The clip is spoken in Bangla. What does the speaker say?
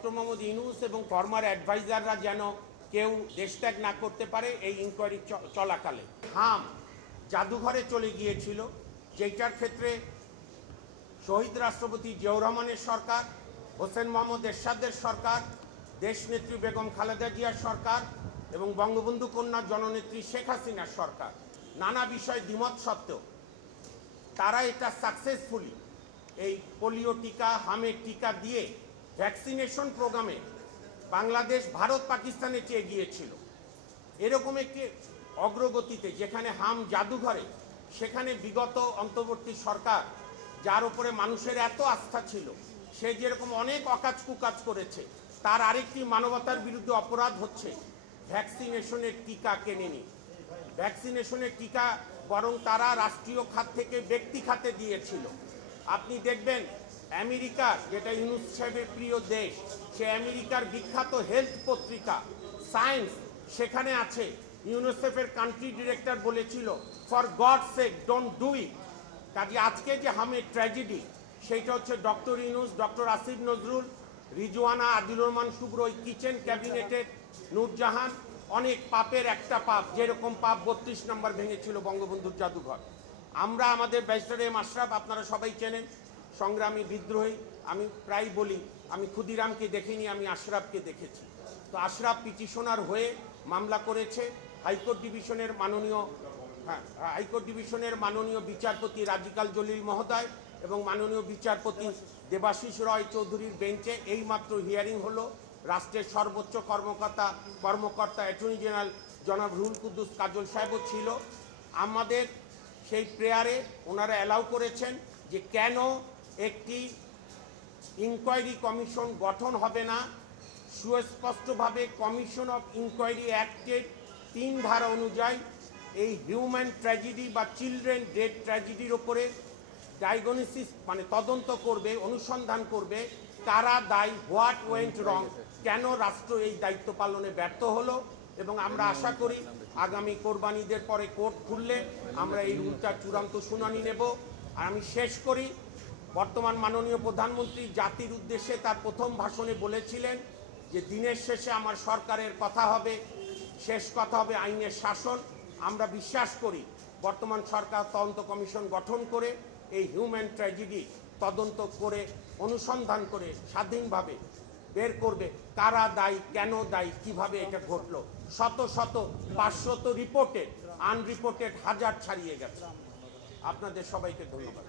ডক্টর মোহাম্মদ ইউনূস এবং ফর্মার অ্যাডভাইজাররা যেন কেউ দেশত্যাগ না করতে পারে এই ইনকোয়ারি চলাকালে। হাম জাদুঘরে চলে গিয়েছিল, যেটার ক্ষেত্রে শহীদ রাষ্ট্রপতি জিয়াউর রহমানের সরকার, হোসেন মোহাম্মদ এরশাদের সরকার, দেশনেত্রী বেগম খালেদা জিয়ার সরকার এবং বঙ্গবন্ধু কন্যা জননেত্রী শেখ হাসিনার সরকার নানা বিষয়ে দ্বিমত সত্ত্বেও তারা এটা সাকসেসফুলি এই পোলিও টিকা, হামের টিকা দিয়ে ভ্যাকসিনেশন প্রোগ্রামে বাংলাদেশ ভারত পাকিস্তানের চেয়ে এগিয়েছিল। এরকম একটি অগ্রগতিতে যেখানে হাম জাদুঘরে, সেখানে বিগত অন্তর্বর্তী সরকার যার উপরে মানুষের এত আস্থা ছিল, সে যেরকম অনেক অকাজ কুকাজ করেছে, তার আরেকটি মানবতার বিরুদ্ধে অপরাধ হচ্ছে ভ্যাকসিনেশনের টিকা কেনেনি। ভ্যাকসিনেশনের টিকা বরং তারা রাষ্ট্রীয় খাত থেকে ব্যক্তি খাতে দিয়েছিল। আপনি দেখবেন আমেরিকার, যেটা ইউনূস সাহেবের প্রিয় দেশ, সে আমেরিকার বিখ্যাত হেলথ পত্রিকা সায়েন্স, সেখানে আছে ইউনিসেফের কান্ট্রি ডিরেক্টর বলেছিল, for God sake don't do it. কাজে আজকে যে হামের ট্র্যাজেডি, সেইটা হচ্ছে ডক্টর ইউনূস, ডক্টর আসিফ নজরুল, রিজওয়ানা, আদিলুর রহমান শুভ্র, ওই কিচেন ক্যাবিনেটের নূরজাহান, অনেক পাপের একটা পাপ, যেরকম পাপ 32 নম্বর ভেঙেছিল বঙ্গবন্ধুর জাদুঘর। আমরা আমাদের ব্যারিস্টার এম আশরাফ, আপনারা সবাই চেনেন, সংগ্রামী বিদ্রোহী। আমি প্রায় বলি আমি ক্ষুদিরামকে দেখিনি, আমি আশরাফকে দেখেছি। তো আশরাফ পিটিশনার হয়ে মামলা করেছে হাইকোর্ট ডিভিশনের মাননীয় বিচারপতি রাজিকাল জলিল মহোদয় এবং মাননীয় বিচারপতি দেবাশিস রয় চৌধুরীর বেঞ্চে। এইমাত্র হিয়ারিং হলো। রাষ্ট্রের সর্বোচ্চ কর্মকর্তা অ্যাটর্নি জেনারেল জনাব রুহুল কুদ্দুস কাজল সাহেবও ছিল। আমাদের সেই প্রেয়ারে ওনারা অ্যালাউ করেছেন যে কেন একটি ইনকোয়ারি কমিশন গঠন হবে না। সুস্পষ্টভাবে কমিশন অফ ইনকোয়ারি অ্যাক্টের 3 ধারা অনুযায়ী এই হিউম্যান ট্র্যাজেডি বা চিলড্রেন ডেথ ট্র্যাজেডির ওপরে ডায়াগনোসিস, মানে তদন্ত করবে, অনুসন্ধান করবে কারা দায়ী, হোয়াট ওয়েন্ট রং, কেন রাষ্ট্র এই দায়িত্ব পালনে ব্যর্থ হলো। এবং আমরা আশা করি আগামী কোরবানিদের পরে কোর্ট খুললে আমরা এই রুলটার চূড়ান্ত শুনানি নেব। আর আমি শেষ করি, বর্তমান মাননীয় প্রধানমন্ত্রী জাতির উদ্দেশ্যে তার প্রথম ভাষণে বলেছিলেন যে দিনের শেষে আমার সরকারের কথা হবে, শেষ কথা হবে আইনের শাসন। আমরা বিশ্বাস করি বর্তমান সরকার তদন্ত কমিশন গঠন করে এই হিউম্যান ট্র্যাজেডি তদন্ত করে, অনুসন্ধান করে স্বাধীনভাবে বের করবে কারা দায়ী, কেন দায়ী, কিভাবে এটা ঘটলো। শত শত 500 রিপোর্টেড, আনরিপোর্টেড হাজার ছাড়িয়ে গেছে। আপনাদের সবাইকে ধন্যবাদ।